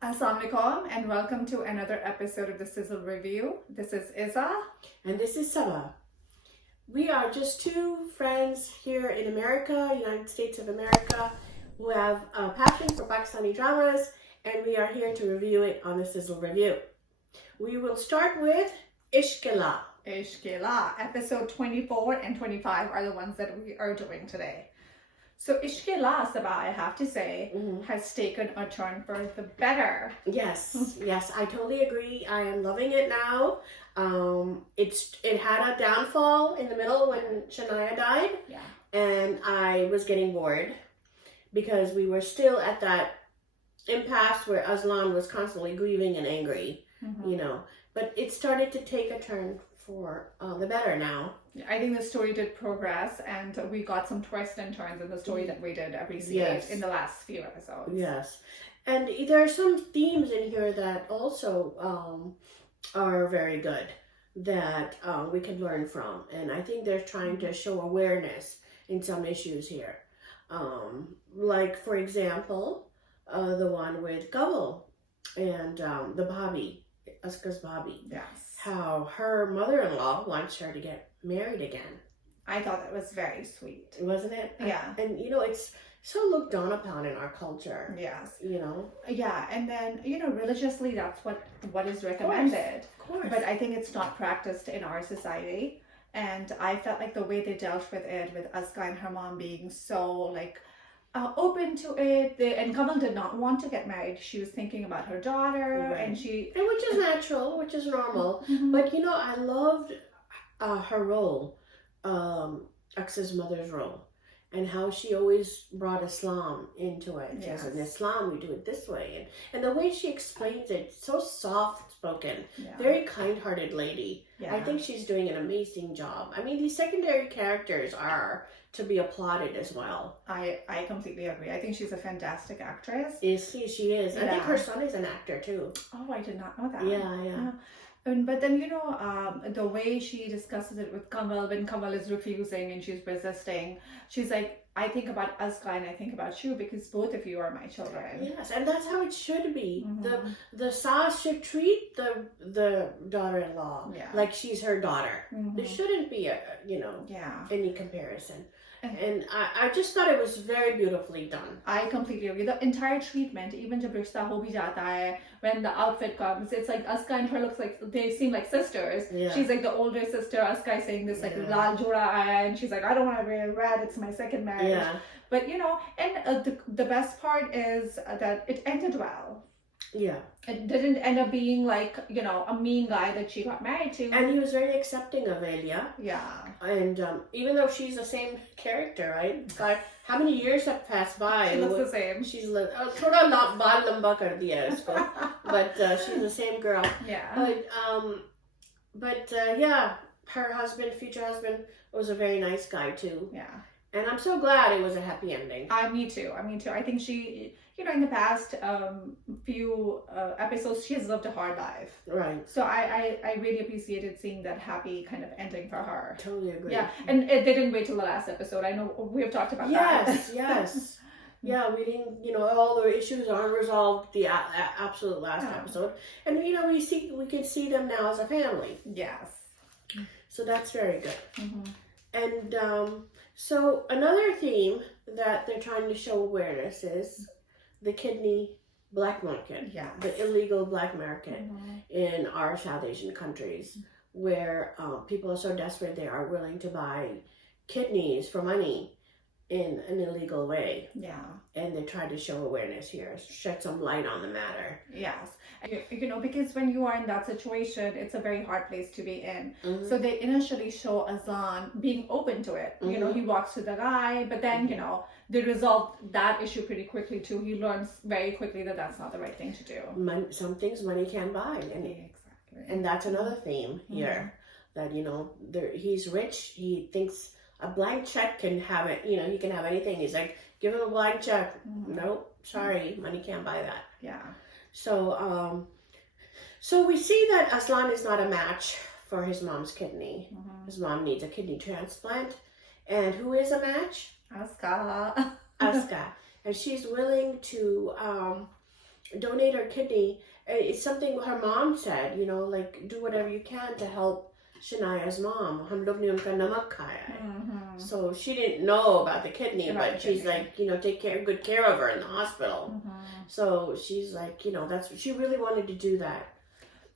Assalamualaikum and welcome to another episode of the Sizzle Review. This is Iza. And this is Saba. We are just two friends here in America, United States of America, who have a passion for Pakistani dramas, and we are here to review it on the Sizzle Review. We will start with Ishq. Ishq. Episode 24 and 25 are the ones that we are doing today. So Ishq, Saba, I have to say, has taken a turn for the better. Yes, I totally agree. I am loving it now. It had a downfall in the middle when Shania died. Yeah. And I was getting bored because we were still at that impasse where Azaan was constantly grieving and angry, But it started to take a turn for the better now. I think the story did progress, and we got some twists and turns in the story that we did appreciate in the last few episodes. Yes. And there are some themes in here that also are very good that we can learn from. And I think they're trying to show awareness in some issues here. Like, for example, the one with Gobble and the Bobby, Uska's Bobby. Yes. How her mother-in-law wants her to get married again. I thought that was very sweet. Wasn't it? Yeah. And it's so looked down upon in our culture. Yes. Yeah, and then, religiously that's what is recommended. Of course. But I think it's not practiced in our society. And I felt like the way they dealt with it, with Aska and her mom being so open to it. And Kamal did not want to get married. She was thinking about her daughter, right. and which is natural, which is normal. But I loved her role, Aksa's mother's role, and how she always brought Islam into it. Yes. In Islam, we do it this way, and the way she explains it, so soft spoken, very kind-hearted lady. Yeah. I think she's doing an amazing job. I mean, these secondary characters are to be applauded as well. I completely agree. I think she's a fantastic actress. She is. I think her son is an actor too. Oh, I did not know that. Yeah. But then, the way she discusses it with Kamal, when Kamal is refusing and she's resisting, she's like, I think about Aska and I think about you because both of you are my children. Yes, and that's how it should be. The Sas should treat the daughter-in-law like she's her daughter. There shouldn't be any comparison. And I just thought it was very beautifully done. I completely agree. The entire treatment, even jab rishta ho bhi jata hai, when the outfit comes, it's like Aska and her they seem like sisters. Yeah. She's like the older sister. Aska is saying this lal joda aaya, and she's like, I don't want to wear red. It's my second marriage. Yeah. But and the best part is that it ended well. Yeah. It didn't end up being like, a mean guy that she got married to. And he was very accepting of Elia. Yeah. And even though she's the same character, right? But how many years have passed by? She looks the same. She's thoda baal lamba kar diya usko. But she's the same girl. Yeah. But her future husband, was a very nice guy too. Yeah. And I'm so glad it was a happy ending. Me too. I think she, in the past few episodes, she has lived a hard life. Right. So I really appreciated seeing that happy kind of ending for her. Totally agree. Yeah, and they didn't wait till the last episode. I know we have talked about that. Yes. Yeah, we didn't, all the issues aren't resolved the absolute last episode. And, we can see them now as a family. Yes. So that's very good. And so another theme that they're trying to show awareness is the kidney black market, the illegal black market in our South Asian countries, where people are so desperate they are willing to buy kidneys for money in an illegal way. Yeah. And they try to show awareness here, shed some light on the matter. Yes. Because when you are in that situation, it's a very hard place to be in. So they initially show Azaan being open to it. He walks to the guy, but then, they resolve that issue pretty quickly too. He learns very quickly that that's not the right thing to do. Some things money can buy. Exactly. And that's another theme here. That, he's rich. He thinks a blank check can have it. He can have anything. He's like, give him a blank check. Nope, sorry, money can't buy that. Yeah. So we see that Aslan is not a match for his mom's kidney. His mom needs a kidney transplant. And who is a match? Aska. And she's willing to donate her kidney. It's something her mom said, like do whatever you can to help Shania's mom. हम लोग ने उनका नमक खाया है. So she didn't know about the kidney, but she's like, take good care of her in the hospital. So she's like, that's she really wanted to do that.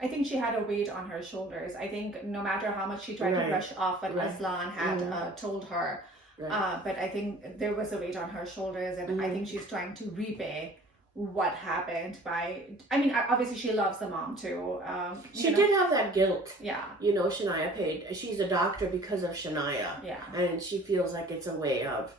I think she had a weight on her shoulders. I think no matter how much she tried to brush off what Azaan had told her, but I think there was a weight on her shoulders, and I think she's trying to repay what happened by, I mean, obviously she loves the mom too. She did have that guilt. Yeah. Shania paid. She's a doctor because of Shania. Yeah. And she feels like it's a way of,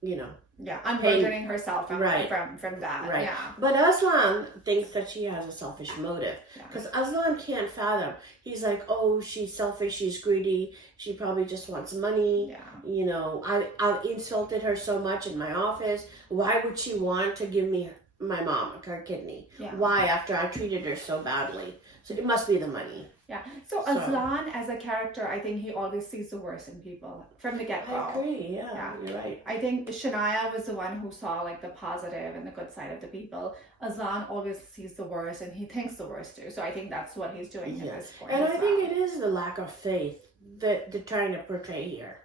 yeah, unburdening herself from that. Right. Yeah. But Azaan thinks that she has a selfish motive. Because Azaan can't fathom. He's like, oh, she's selfish, she's greedy, she probably just wants money. Yeah. I insulted her so much in my office. Why would she want to give me my mom her kidney? Yeah. Why, after I treated her so badly? So it must be the money. Yeah. So Azaan as a character, I think he always sees the worst in people from the get-go. I agree. Yeah, you're right. I think Shania was the one who saw like the positive and the good side of the people. Azaan always sees the worst, and he thinks the worst too. So I think that's what he's doing at this point. And I think it is the lack of faith that they're trying to portray here.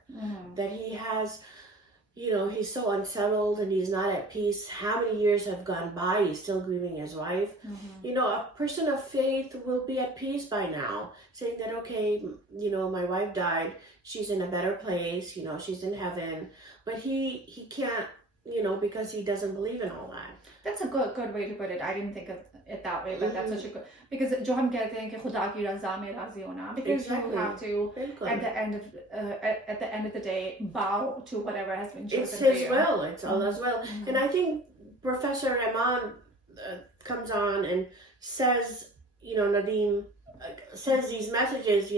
That he has, he's so unsettled and he's not at peace. How many years have gone by? He's still grieving his wife. A person of faith will be at peace by now, saying that, okay, my wife died. She's in a better place. She's in heaven. But he can't, because he doesn't believe in all that. That's a good way to put it. I didn't think of it that way, but that's such a good, because जो हम कहते हैं कि खुदा की रज़ा में राज़ी होना, because you have to at the end of the day bow to whatever has been chosen. It's his will. It's Allah's will. And I think Professor Rahman comes on and says, Nadeem says these messages,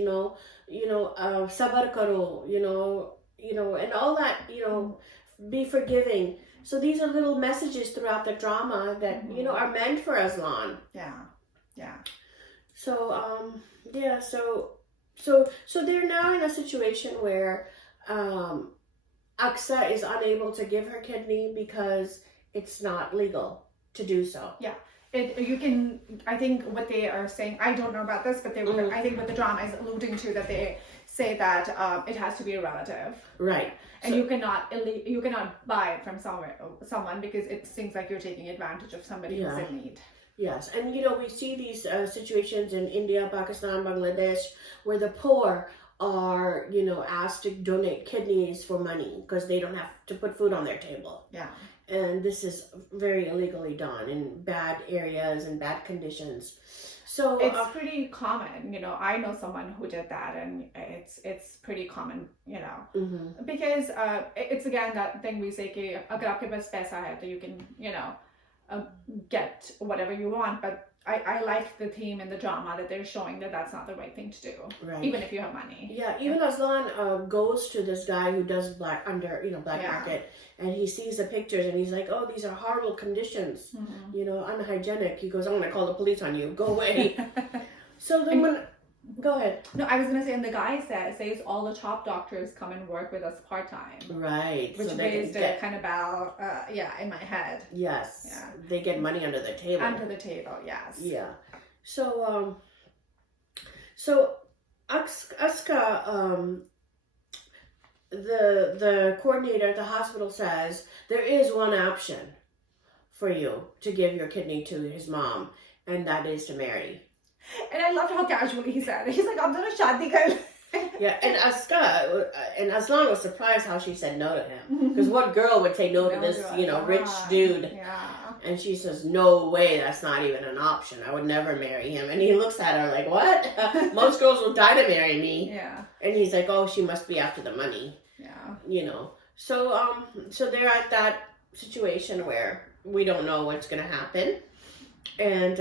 sabar karo, and all that, be forgiving. So these are little messages throughout the drama that, are meant for Azaan. Yeah. Yeah. So, so they're now in a situation where Aqsa is unable to give her kidney because it's not legal to do so. Yeah. I think what they are saying, I don't know about this, but I think what the drama is alluding to, that they say that it has to be a relative. Right. And you cannot buy it from someone because it seems like you're taking advantage of somebody who's in need. Yes, and we see these situations in India, Pakistan, Bangladesh, where the poor are, asked to donate kidneys for money because they don't have to put food on their table. Yeah. And this is very illegally done in bad areas and bad conditions. So it's pretty common, I know someone who did that, and it's pretty common, because it's again that thing we say कि अगर आपके पास पैसा है तो you can, get whatever you want, but I like the theme and the drama that they're showing that that's not the right thing to do, even if you have money. Yeah, even Azaan goes to this guy who does black market, and he sees the pictures and he's like, oh, these are horrible conditions, unhygienic. He goes, I'm going to call the police on you. Go away. So then go ahead. No, I was going to say, and the guy says all the top doctors come and work with us part-time. Right. Which raised a kind of bell, in my head. Yes. Yeah. They get money under the table. Under the table, yes. Yeah. So, Aska, the coordinator at the hospital says there is one option for you to give your kidney to his mom, and that is to marry. And I loved how casually he said it. He's like, I'm gonna shadi kar. Yeah, and Azaan was surprised how she said no to him. Because what girl would say no to this, rich dude? Yeah. And she says, no way, that's not even an option. I would never marry him. And he looks at her like, what? Most girls will die to marry me. Yeah. And he's like, oh, she must be after the money. Yeah. So they're at that situation where we don't know what's going to happen. And,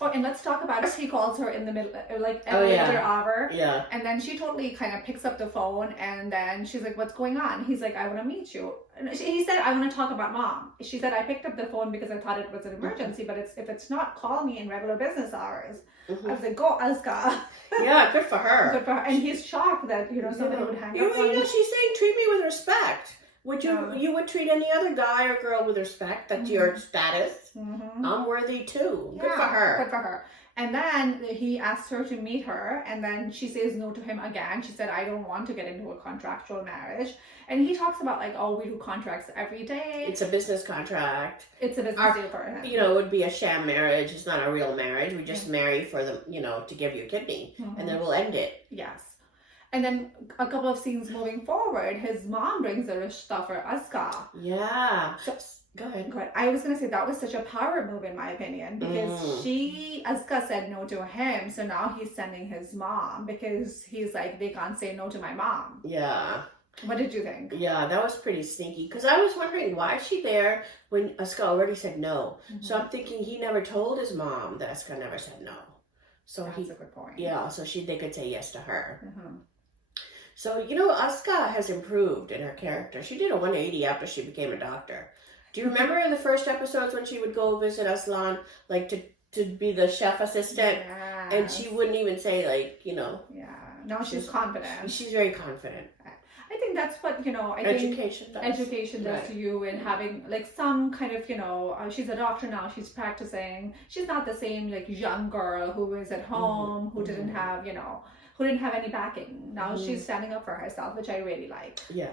and let's talk about it. He calls her in the middle, like at a later hour. Yeah. And then she totally kind of picks up the phone, and then she's like, what's going on? He's like, I want to meet you. And he said, I want to talk about mom. She said, I picked up the phone because I thought it was an emergency, but if it's not, call me in regular business hours. I was like, go, Azka. Yeah, good for her. Good for her. And he's shocked that, somebody would hang up on him. She's saying, treat me with respect. You would treat any other guy or girl with respect. That's your status. I'm worthy too. Good for her. Good for her. And then he asked her to meet her, and then she says no to him again. She said, I don't want to get into a contractual marriage. And he talks about like, oh, we do contracts every day. It's a business contract. It's a business deal for him. It would be a sham marriage. It's not a real marriage. We just marry for the, to give you a kidney, and then we'll end it. Yes. And then a couple of scenes moving forward, his mom brings a rishta for Aska. Yeah. So, go ahead. Good. I was going to say that was such a power move in my opinion, because Aska said no to him. So now he's sending his mom, because he's like, they can't say no to my mom. Yeah. What did you think? Yeah, that was pretty sneaky. Because I was wondering, why is she there when Aska already said no? So I'm thinking he never told his mom that Aska never said no. So that's a good point. Yeah, so they could say yes to her. So, Aska has improved in her character. She did a 180 after she became a doctor. Do you remember in the first episodes when she would go visit Aslan, like to be the chef assistant? Yes. And she wouldn't even say, like, Yeah. Now she's confident. She's very confident. I think that's what, education does to you, and having like some kind of, she's a doctor now, she's practicing. She's not the same like young girl who was at home, who didn't have, who didn't have any backing. Now she's standing up for herself, which I really like. Yeah.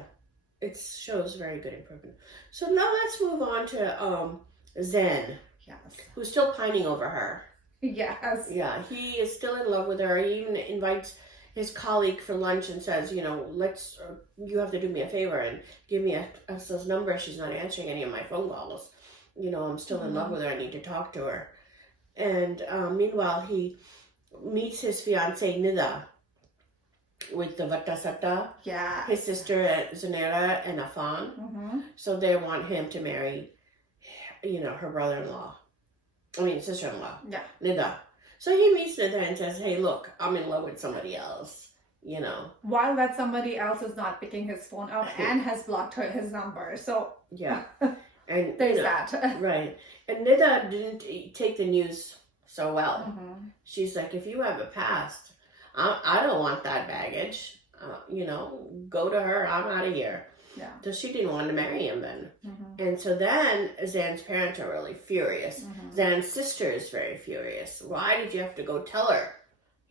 It shows very good improvement. So now let's move on to Zen. Yes. Who's still pining over her. Yes. Yeah, he is still in love with her. He even invites his colleague for lunch and says, you have to do me a favor and give me Asa's number. She's not answering any of my phone calls. I'm still in love with her. I need to talk to her. And meanwhile, he meets his fiancée, Nida, with the Vatasata, his sister Zanera and Afan. So they want him to marry, her brother-in-law. Sister-in-law. Yeah. Nida. So he meets Nida and says, hey, look, I'm in love with somebody else, While that somebody else is not picking his phone up and has blocked his number. So. Yeah. And there's that. Right. And Nida didn't take the news so well. She's like, if you have a past, I don't want that baggage. Go to her. I'm out of here. Yeah. So she didn't want to marry him then. And so then Zan's parents are really furious. Zan's sister is very furious. Why did you have to go tell her?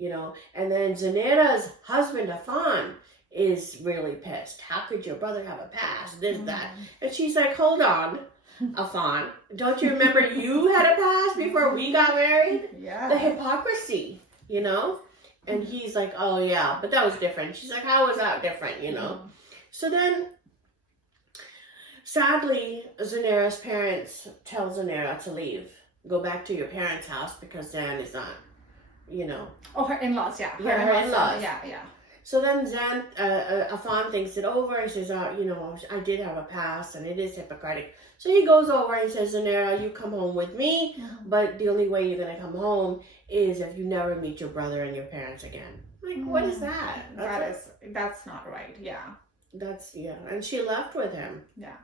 And then Zanera's husband, Afan, is really pissed. How could your brother have a past? This, that. And she's like, hold on, Afan. Don't you remember you had a past before we got married? Yeah. The hypocrisy, And he's like, oh yeah, but that was different. She's like, how was that different, So then, sadly, Zanera's parents tell Zanera to leave. Go back to your parents' house because Zan is not, Oh, her in-laws, yeah. Her in-laws. Yeah. So then Zan, Afan thinks it over and says, I did have a past and it is hypocritic. So he goes over and says, Zanera, you come home with me, but the only way you're going to come home is if you never meet your brother and your parents again. Like, what is that? That's not right, yeah. And she left with him. Yeah.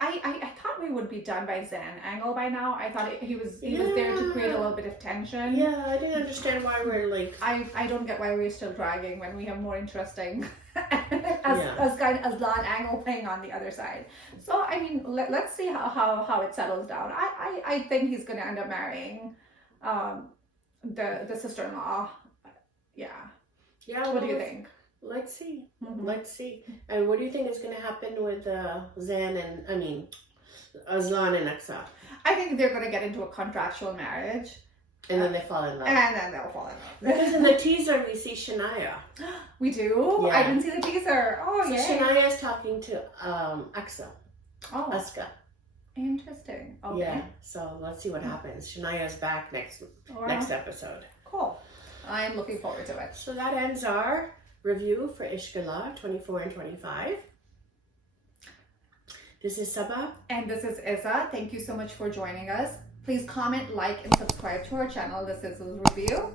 I thought we would be done by Zen angle by now. I thought he was there to create a little bit of tension. Yeah, I didn't understand why we're like... I don't get why we're still dragging when we have more interesting Azaan angle playing on the other side. So, let's see how it settles down. I think he's going to end up marrying the sister-in-law. Yeah. Yeah. What do you think? Let's see. Let's see. And what do you think is going to happen with Azaan and Aksa? I think they're going to get into a contractual marriage. And then they fall in love. And then they'll fall in love. Because in the teaser we see Shania. We do? Yeah. I didn't see the teaser. Oh, yeah. So Shania is talking to Aksa. Oh. Aska. Interesting. Okay. Yeah. So let's see what happens. Shania's back next episode. Cool. I'm looking forward to it. So that ends our review for Ishq 24 and 25. This is Saba. And this is Izza. Thank you so much for joining us. Please comment, like, and subscribe to our channel. This is Sizzle Review.